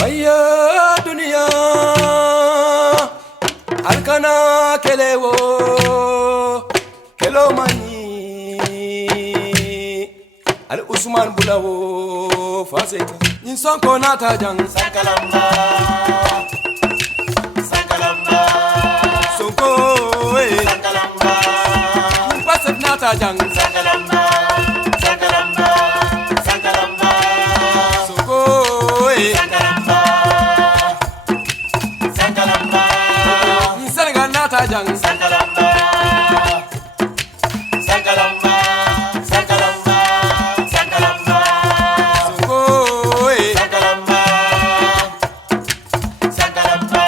Waya dunia alkana kelewo kelo mani al Usman bulawo faseka nin sonko nata jang sakalamba sakalamba sonko sakalamba pasek nata jang sakalamba sakalamba sakalamba sonko sakalamba sakalamba Senegal nata jang sakalamba sakalamba sakalamba sakalamba sonko sakalamba sakalamba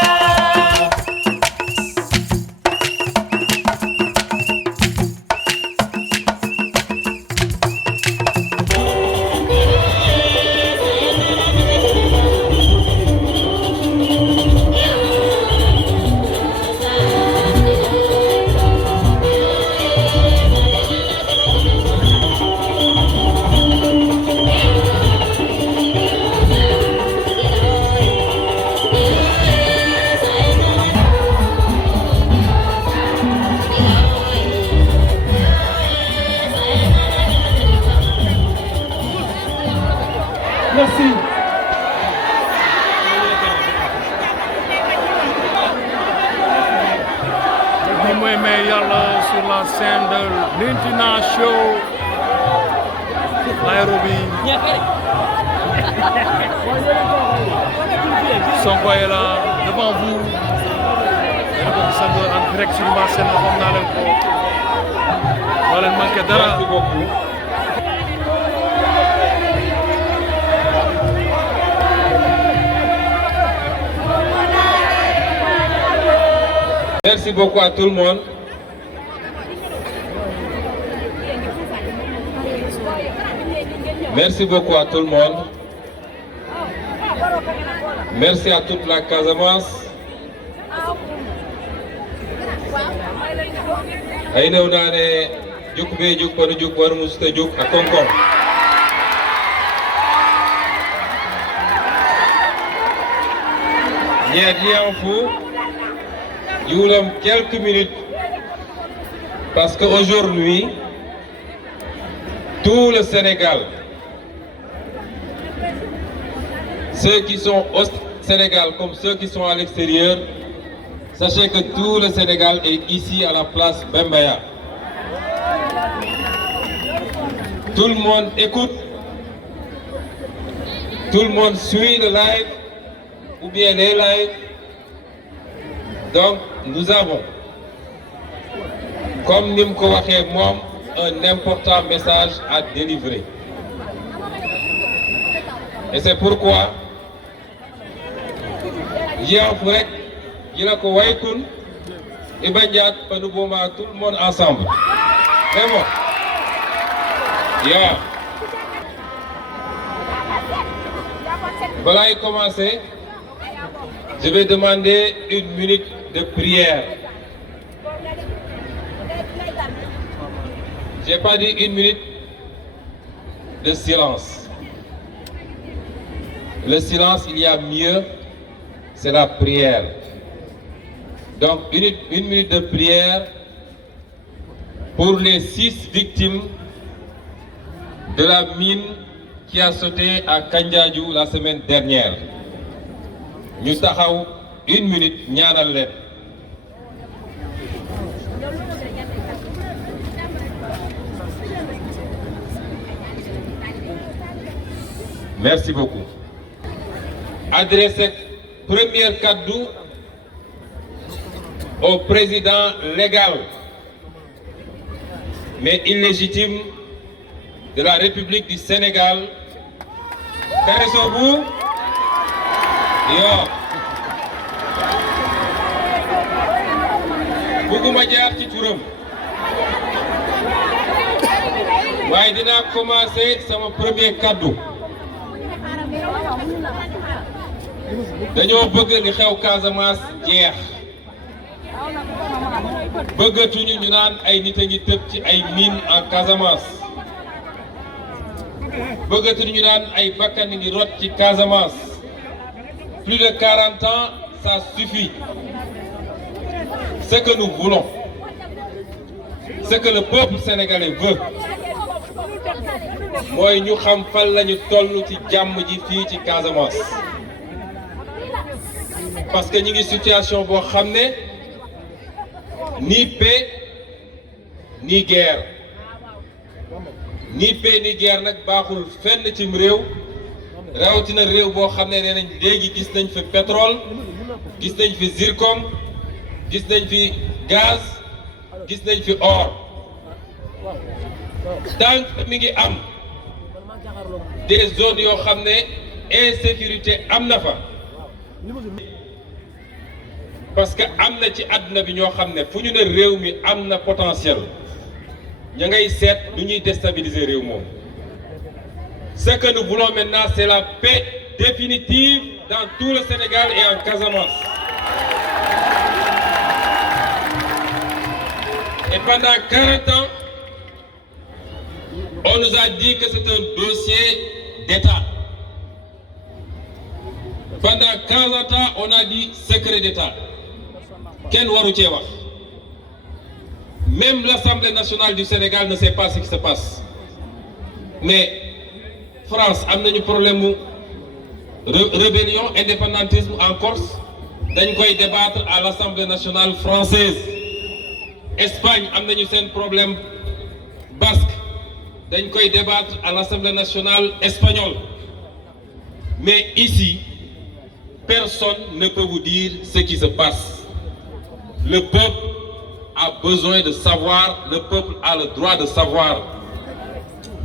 Merci. Bi mooy may yàlla sur la scène de l'Intina Show Nairobi. Sonko est là devant vous. yéen a ko gisandoo en direct sur ma scène waxoon naa leen ko. doo leen manqué dara. Merci beaucoup à tout le monde. Merci beaucoup à tout le monde. Merci à toute la Casamance. ay new naa ne juk bee juk panu juk war musta juk a konkon ñeet yeew fu Youlam quelques minutes parce qu'aujourd'hui, tout le Sénégal, ceux qui sont au Sénégal comme ceux qui sont à l'extérieur, sachez que tout le Sénégal est ici à la place Bembaya. Tout le monde écoute, tout le monde suit le live ou bien les lives. Donc, nous avons, comme nous l'avons un important message à délivrer. Et c'est pourquoi, hier, il y a et Bandiat, nous tout le monde ensemble. Vraiment. Yeah. Voilà, il commence. Je vais demander 1 minute de prière. J'ai pas dit 1 minute de silence. Le silence, il y a mieux, c'est la prière. Donc 1 minute de prière pour les 6 victimes de la mine qui a sauté à Kandiadjou la semaine dernière. Ñu taxaw 1 minute ñaanal leen. Merci beaucoup. Adressez première cadeau au président légal mais illégitime de la République du Sénégal, Karessobou. Yo. Bëgguma jaar ci turam. waaye dinaa commencer sama premier cadeau. dañoo bëgg li xew Casamance jeex. bëggatuñu ñu naan ay nit a ngi tëb ci ay mine en Casamance. bëggatuñu ñu naan ay bakkan ngi rot ci Casamance. plus de 40 ans, ça suffit. Ce que nous voulons, ce que le peuple sénégalais veut, mooy ñu xam fan lañu toll ci jàmm ji fii ci Casamance. Parce que ñi ngi situation boo xam ne ni paix ni guerre ni paix ni guerre nag baaxul fenn cim réew rawatina réew boo xam ne nee nañ léegi gis nañ fi pétrole gis nañ fi zircon gis nañ fi gaz gis nañ fi or tant que mi ngi am des zones yoo xam ne insécurité am na fa parce que am na ci àdduna bi ñoo xam ne fu ñu ne réew mi am na potentiel ña ngay seet du ñuy déstabiliser réew moom. Ce que nous voulons maintenant, c'est la paix définitive dans tout le Sénégal et en Casamance. Et pendant 40 ans, on nous a dit que c'est un dossier d'État. Pendant 40 ans, on a dit secret d'État. Ken waru cee wax. Même l'Assemblée nationale du Sénégal ne sait pas ce qui se passe. Mais France a un problème de rébellion, indépendantisme en Corse. Dañ koy débattre à l'Assemblée nationale française. Espagne a un problème basque. Dañ koy débattre à l'Assemblée nationale espagnole. Mais ici, personne ne peut vous dire ce qui se passe. Le peuple a besoin de savoir, le peuple a le droit de savoir.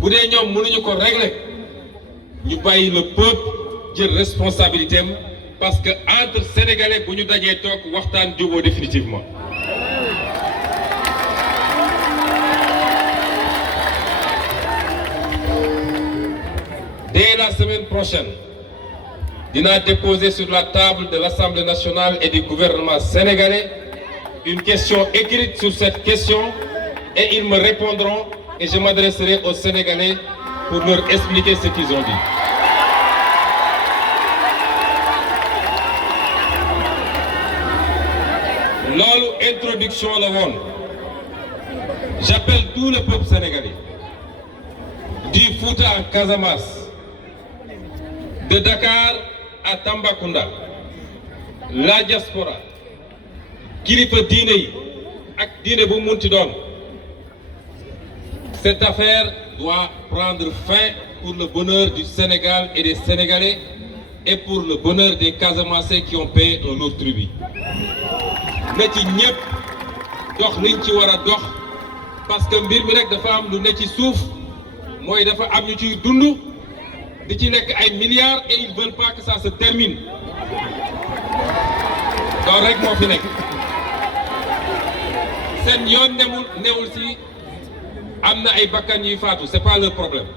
Bu dee ñoom mënuñu ko régler ñu bàyyi le peuple jël responsabilité am parce que entre sénégalais bu ñu dajee toog waxtaan juboo définitivement. Dès la semaine prochaine, dinaa déposer sur la table de l'Assemblée nationale et du gouvernement sénégalais une question écrite sur cette question et ils me répondront et je m'adresserai aux Sénégalais pour leur expliquer ce qu'ils ont dit. Loolu introduction la woon. J'appelle tout le peuple sénégalais du Fouta à Casamance, de Dakar à Tambacounda, la diaspora, kilifa diine yi ak diine bu munti doon. Cette affaire doit prendre fin pour le bonheur du Sénégal et des Sénégalais et pour le bonheur des Casamançais qui ont payé un lourd tribut. Na ci ñëpp dox liñ ci war a dox parce que mbir mi rek dafa am lu ne ci suuf mooy dafa am ñu ciy dund di ci nekk ay milliards et ils veulent pas que ça se termine. loolu rek moo fi nekk. Seen yoon newul si am na ay bakkan yuy faatu, c'est pas leur problème.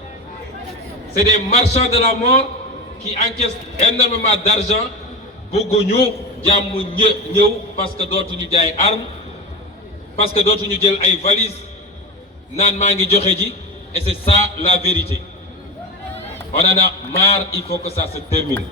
C'est des marchands de la mort qui encaissent énormément d'argent bëgguñu jàmm ñëw parce que dootuñu jaay arme parce que dootuñu jël ay valises naan maa ngi joxe ji et c'est ça la vérité. On en a marre, il faut que ça se termine.